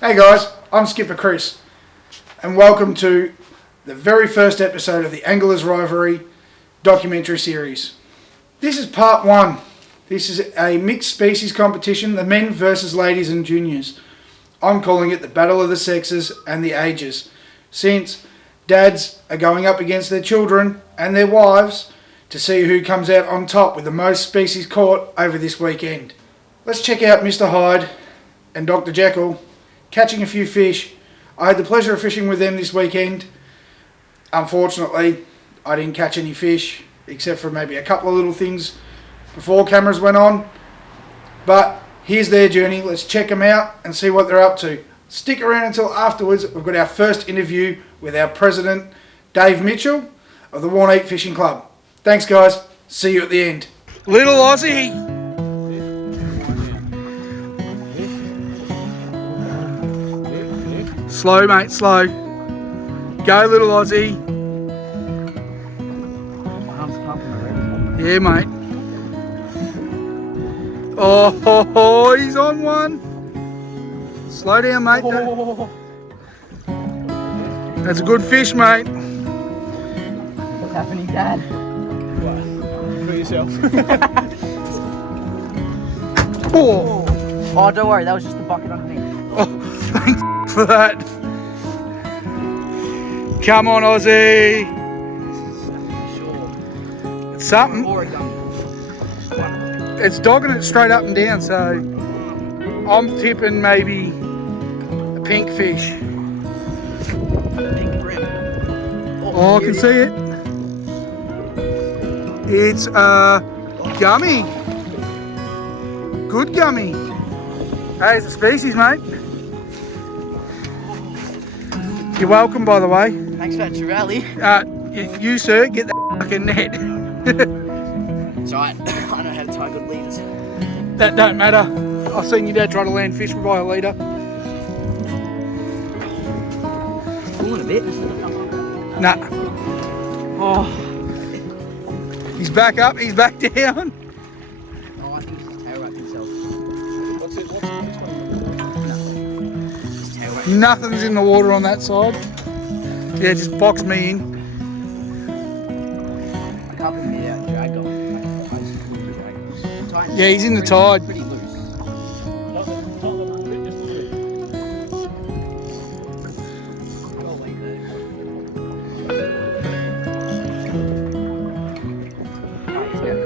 Hey guys, I'm Skipper Chris and welcome to the very first episode of the Anglers Rivalry documentary series. This is part one. This is a mixed species competition, the men versus ladies and juniors. I'm calling it the battle of the sexes and the ages, since dads are going up against their children and their wives to see who comes out on top with the most species caught over this weekend. Let's check out Mr. Hyde and Dr. Jackel catching a few fish. I had the pleasure of fishing with them this weekend. Unfortunately, I didn't catch any fish, except for maybe a couple of little things before cameras went on. But here's their journey. Let's check them out and see what they're up to. Stick around until afterwards. We've got our first interview with our president, Dave Mitchell, of the Warneep Fishing Club. Thanks guys, see you at the end. Little Aussie. Slow mate, slow. Go little Aussie. Yeah mate. Oh, he's on one. Slow down mate. That's a good fish mate. What's happening, Dad? For yourself. Oh, don't worry, that was just the bucket underneath. Oh, thanks for that. Come on, Aussie. It's something. It's dogging it straight up and down, so I'm tipping maybe a pink fish. Pink brim. Oh, I can see it. It's a gummy. Good gummy. Hey, it's a species, mate. You're welcome, by the way. Thanks for that rally. You, sir, get that fucking net. It's alright, I know how to tie good leaders. That don't matter. I've seen your dad try to land fish by a leader. Pulling a bit. Nah. Oh. He's back up, he's back down. Oh, I think he's just tail wrapped himself. What's it? Just tail wrapped. Nothing's in the water on that side. Yeah, just box me in. I can't put me out drag on. Yeah, he's in the tide. Pretty loose. Go away there. Oh, he's down.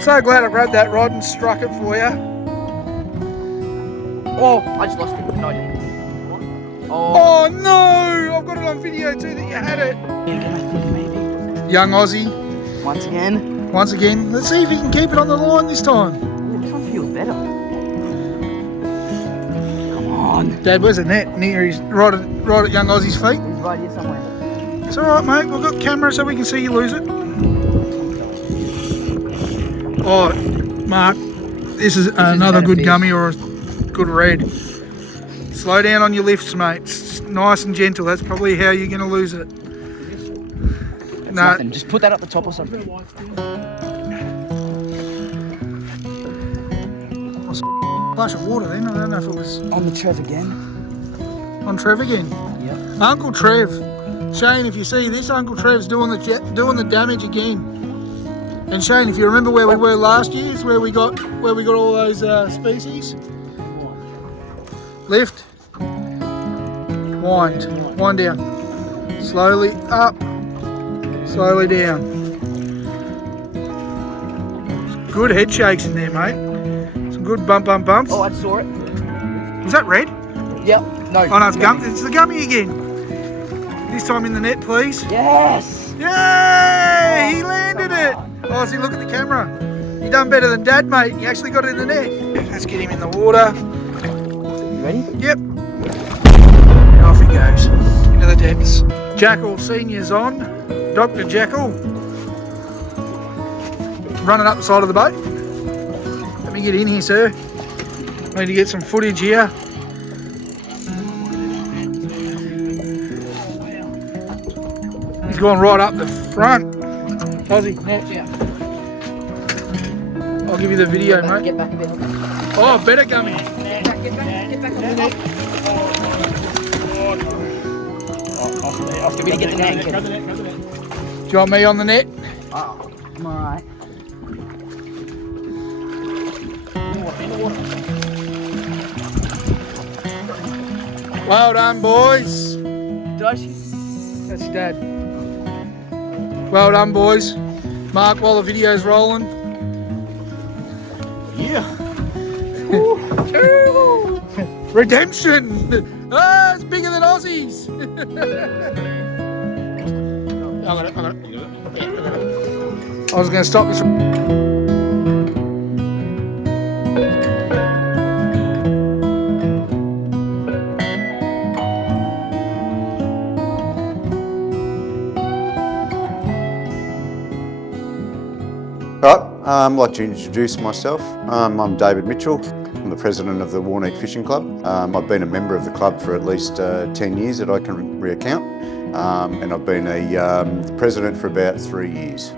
So glad I grabbed that rod and struck it for you. Oh, I just lost it. No, I didn't. Oh. Oh no! I've got it on video too that you had it. Yeah, I think maybe. Young Aussie, Once again. once again. Let's see if he can keep it on the line this time. Ooh, this one feels better. Come on. Dad, where's the net? Near his, right at young Aussie's feet. He's right here somewhere. It's alright mate, we've got camera so we can see you lose it. Oh, Mark, this is another good fish. gummy or a good red. Slow down on your lifts, mate. It's nice and gentle. That's probably how you're going to lose it. That's No. nothing. Just put that up the top or something. Flash of water then. I don't know if it was On the Trev again. on Trev again. Yep. Uncle Trev. Shane, if you see this, Uncle Trev's doing the damage again. And Shane, if you remember where we were last year, it's where we got all those species. Lift. Wind down. Slowly up. Slowly down. Good head shakes in there, mate. Some good bumps. Oh, I saw it. Was that red? Yep. No. Oh no, it's gum. It's the gummy again. This time in the net, please. Yes. Yay! He landed it. Oh, see, look at the camera. You done better than Dad, mate. You actually got it in the net. Let's get him in the water. You ready? Yep. And off he goes into the depths. Jackel Senior's on. Dr. Jackel. Running up the side of the boat. Let me get in here, sir. Need to get some footage here. He's gone right up the front. Aussie, net. Yeah. I'll give you the video, mate. Get back a bit. Oh, better gummy. Get back on the net. Give me to get the net. Grab the net. Do you want me on the net? Oh, I'm alright. Well done, boys. Josh? That's your dad. Well done, boys. Mark, while the video's rolling. Yeah. Redemption! Ah, it's bigger than Aussies! I got it. I was going to stop this. I'd like to introduce myself. I'm David Mitchell. I'm the president of the Warneet Fishing Club. I've been a member of the club for at least 10 years that I can recount, and I've been the president for about 3 years.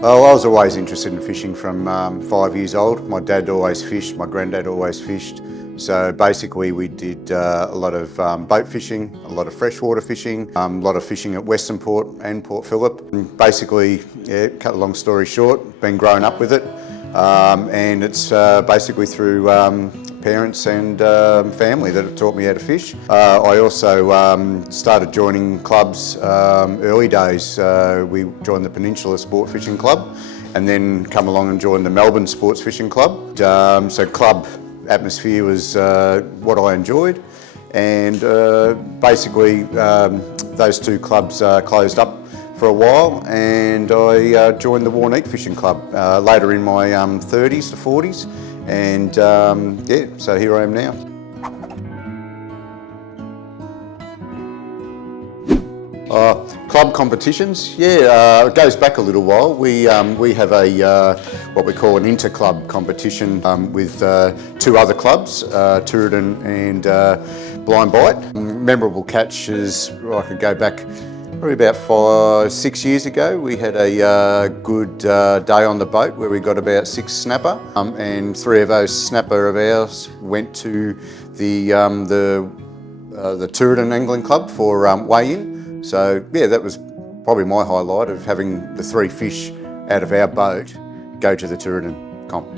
Well, I was always interested in fishing from 5 years old. My dad always fished, my granddad always fished. So basically we did a lot of boat fishing, a lot of freshwater fishing, a lot of fishing at Western Port and Port Phillip. And basically, yeah, cut a long story short, been growing up with it. And it's basically through parents and family that have taught me how to fish. I also started joining clubs early days. We joined the Peninsula Sport Fishing Club and then come along and joined the Melbourne Sports Fishing Club. So club atmosphere was what I enjoyed, and basically those two clubs closed up for a while, and I joined the Warneet Fishing Club later in my 30s to 40s, and yeah, so here I am now. Club competitions, yeah, it goes back a little while. We have a what we call an inter-club competition with two other clubs, Tooradin and Blind Bite. Memorable catches, I could go back probably about 5-6 years ago. We had a good day on the boat where we got about 6 snapper, and 3 of those snapper of ours went to the Tooradin Angling Club for weigh-in. So yeah, that was probably my highlight of having the 3 fish out of our boat go to the Tooradin comp.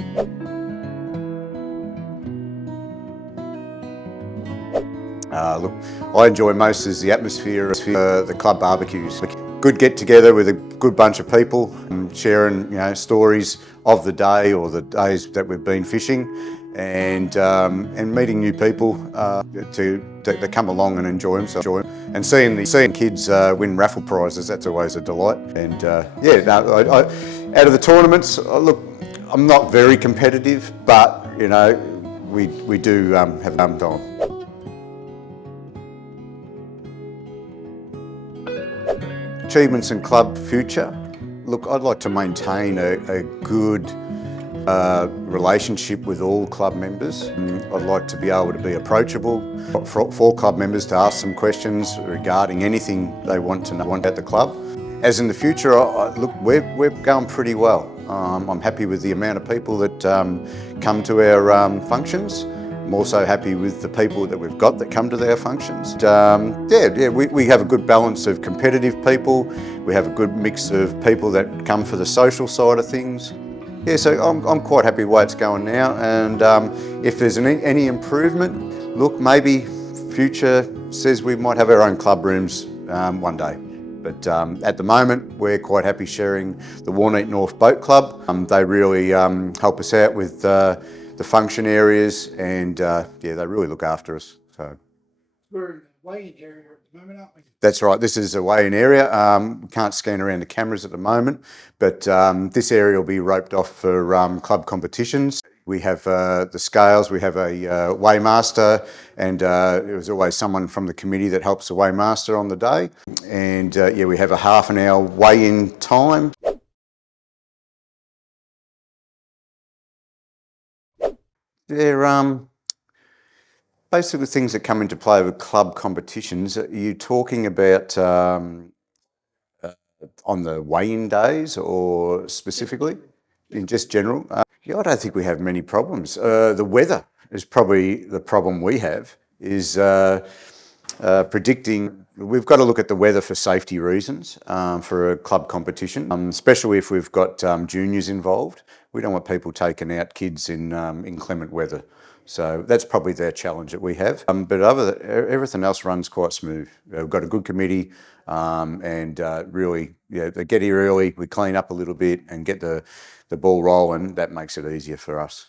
Look, I enjoy most is the atmosphere of the club barbecues. Good get together with a good bunch of people, sharing stories of the day or the days that we've been fishing, and meeting new people to come along and enjoy themselves, and seeing kids win raffle prizes. That's always a delight. And yeah, no, out of the tournaments, look, I'm not very competitive, but we do have time. Achievements and club future. Look, I'd like to maintain a good relationship with all club members. I'd like to be able to be approachable for club members to ask some questions regarding anything they want to know about the club. As in the future, look, we're going pretty well. I'm happy with the amount of people that come to our functions. I'm also happy with the people that we've got that come to their functions. We have a good balance of competitive people. We have a good mix of people that come for the social side of things. Yeah, so I'm quite happy the way it's going now, and if there's any improvement, look, maybe future says we might have our own club rooms one day. But at the moment, we're quite happy sharing the Warneet North Boat Club. They really help us out with the function areas, and yeah, they really look after us. So We're in the weigh-in area at the moment, aren't we? that's right, this is a weigh-in area. We can't scan around the cameras at the moment, but this area will be roped off for club competitions. We have the scales, we have a weighmaster, and there's always someone from the committee that helps the weighmaster on the day. And yeah, we have a half an hour weigh-in time. Basically, things that come into play with club competitions. Are you talking about on the weigh-in days or specifically in just general? Yeah, I don't think we have many problems. The weather is probably the problem we have, is predicting. We've got to look at the weather for safety reasons for a club competition, especially if we've got juniors involved. We don't want people taking out kids in inclement weather. So that's probably the challenge that we have. But everything else runs quite smooth. We've got a good committee, and really, they get here early. We clean up a little bit and get the ball rolling. That makes it easier for us.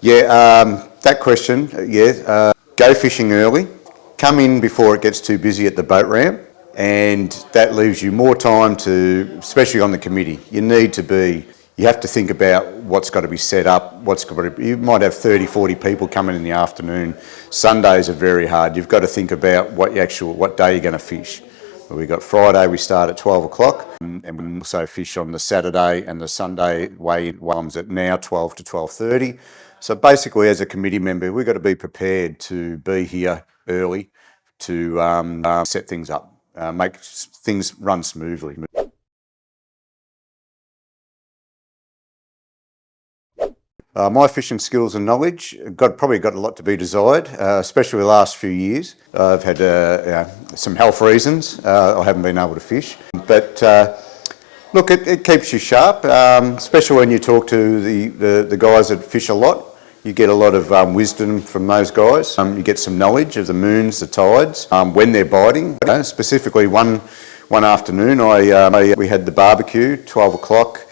Yeah, that question. Go fishing early. Come in before it gets too busy at the boat ramp. And that leaves you more time to, especially on the committee, you have to think about what's got to be set up, you might have 30, 40 people coming in the afternoon. Sundays are very hard. You've got to think about what day you're going to fish. Well, we've got Friday, we start at 12 o'clock, and we also fish on the Saturday and the Sunday weigh-in times at now 12 to 12:30. So basically, as a committee member, we've got to be prepared to be here early to set things up. Make things run smoothly. My fishing skills and knowledge probably got a lot to be desired, especially the last few years. I've had some health reasons. I haven't been able to fish, but look, it keeps you sharp, especially when you talk to the guys that fish a lot. You get a lot of wisdom from those guys. You get some knowledge of the moons, the tides, when they're biting. Specifically, one afternoon, we had the barbecue, 12 o'clock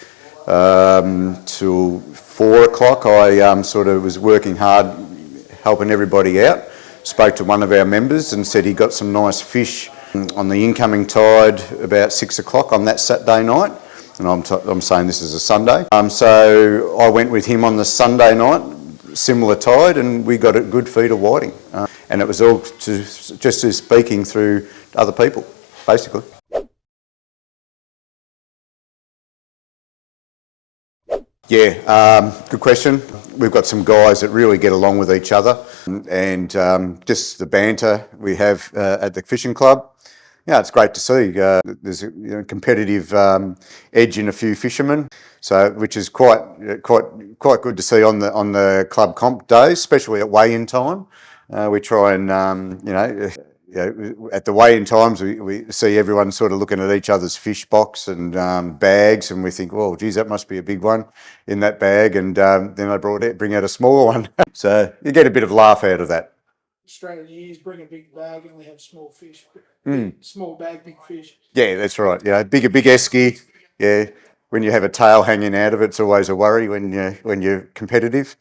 till 4 o'clock. I sort of was working hard, helping everybody out. Spoke to one of our members and said he got some nice fish on the incoming tide about 6 o'clock on that Saturday night. And I'm saying this is a Sunday. So I went with him on the Sunday night, similar tide, and we got a good feed of whiting. And it was all just to speaking through other people, basically. Yeah, good question. We've got some guys that really get along with each other, and just the banter we have at the fishing club. Yeah, it's great to see. There's a competitive edge in a few fishermen, so which is quite good to see on the club comp days, especially at weigh-in time. We try and at the weigh-in times we see everyone sort of looking at each other's fish box and bags, and we think, well, geez, that must be a big one in that bag, and then they bring out a smaller one. So you get a bit of laugh out of that. Strategy is bring a big bag and we have small fish. Small bag, big fish. Yeah, that's right. Yeah, big esky. Yeah, when you have a tail hanging out of it, it's always a worry when you're competitive.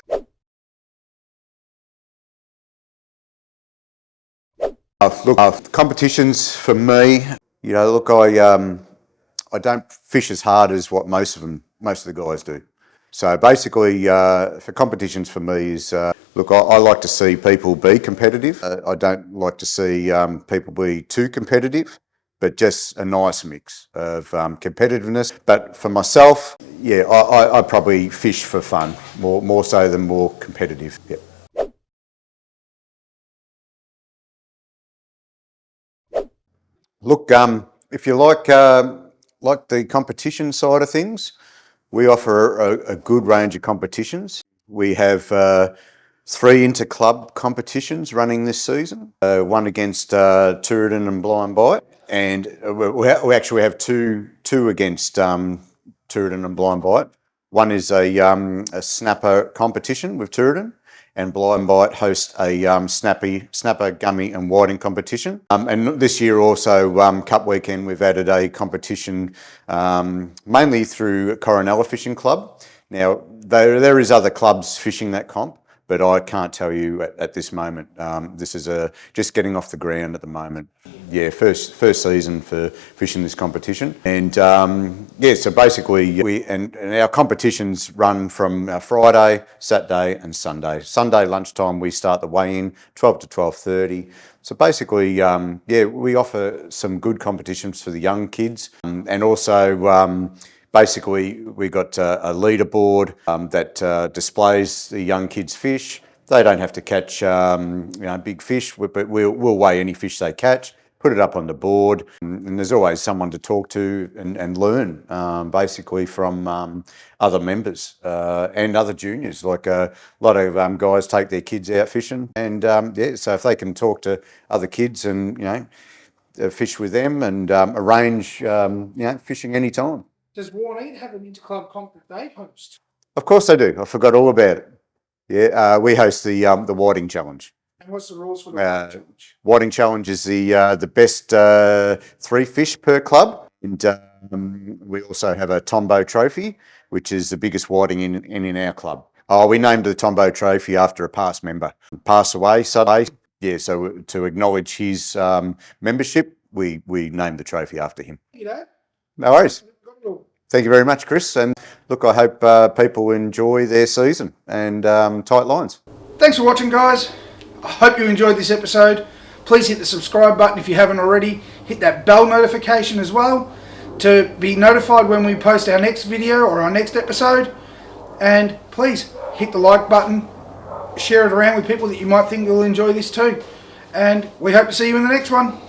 Competitions for me, look, I don't fish as hard as what most of the guys do. So basically, for competitions for me is, look, I like to see people be competitive. I don't like to see people be too competitive, but just a nice mix of competitiveness. But for myself, yeah, I probably fish for fun, more so than more competitive. Yeah. Look, if you like the competition side of things, we offer a good range of competitions. We have 3 inter-club competitions running this season, one against Tooradin and Blind Bight, and we actually have two against Tooradin and Blind Bight. One is a snapper competition with Tooradin, and Blind Bight hosts a snapper, gummy and whiting competition. And this year also, Cup Weekend, we've added a competition mainly through Coronella Fishing Club. Now, there is other clubs fishing that comp, but I can't tell you at this moment. This is just getting off the ground at the moment. Yeah, first season for fishing this competition. And so basically and our competitions run from Friday, Saturday and Sunday. Sunday lunchtime we start the weigh-in, 12 to 12:30. So basically, we offer some good competitions for the young kids, and also Basically, we got a leaderboard that displays the young kids' fish. They don't have to catch big fish, but we'll weigh any fish they catch, put it up on the board, and there's always someone to talk to and learn basically from other members and other juniors. Like a lot of guys take their kids out fishing, and so if they can talk to other kids and fish with them and arrange fishing anytime. Does Warnede have an interclub comp that they host? Of course they do. I forgot all about it. Yeah, we host the Whiting Challenge. And what's the rules for the Whiting Challenge? Whiting Challenge is the best 3 fish per club, and we also have a Tombo Trophy, which is the biggest whiting in our club. Oh, we named the Tombo Trophy after a past member. Passed away Sunday. Yeah, so to acknowledge his membership, we named the trophy after him. No worries. Thank you very much, Chris. And look, I hope people enjoy their season and tight lines. Thanks for watching, guys. I hope you enjoyed this episode. Please hit the subscribe button if you haven't already. Hit that bell notification as well to be notified when we post our next video or our next episode. And please hit the like button. Share it around with people that you might think will enjoy this too. And we hope to see you in the next one.